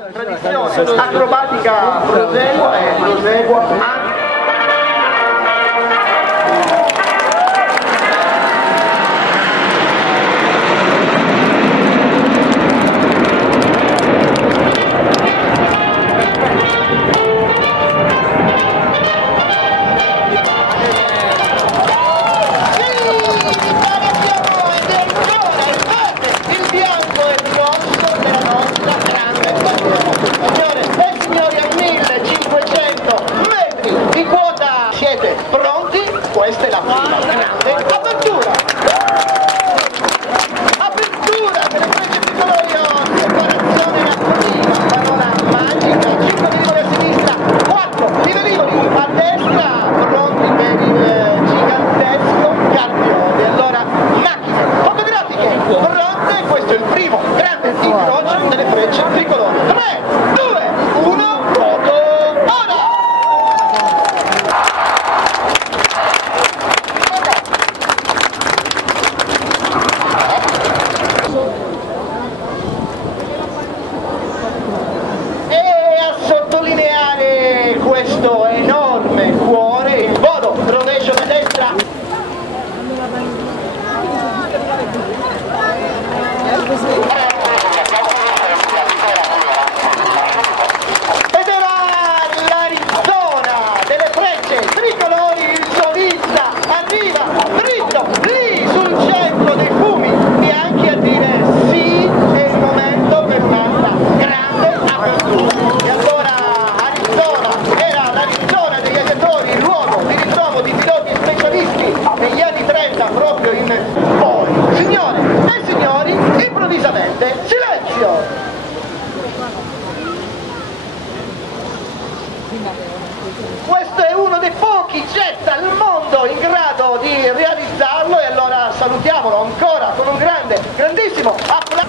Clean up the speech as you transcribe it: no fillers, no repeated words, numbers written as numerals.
Tradizione acrobatica prosegua e prosegua anche. Questa è la prima grande apertura! Apertura delle frecce tricolori, separazione in attività, parola magica, 5 velivoli a sinistra, 4 i velivoli a destra, pronti per il gigantesco campione. Allora, macchine fotografiche pronte, questo è il primo grande incrocio delle frecce tricolori. 3, 2, 1, foto! Questo enorme cuore, il volo, rovescio da destra. Ed era l'Arizona delle frecce tricolori, il solista arriva dritto lì sul centro dei fumi e anche a dire sì, è il momento per un'altra grande apertura. E allora il luogo di ritrovo di piloti specialisti negli anni 30 proprio in poi. Signore e signori, improvvisamente silenzio! Questo è uno dei pochi jet al mondo in grado di realizzarlo e allora salutiamolo ancora con un grandissimo applauso.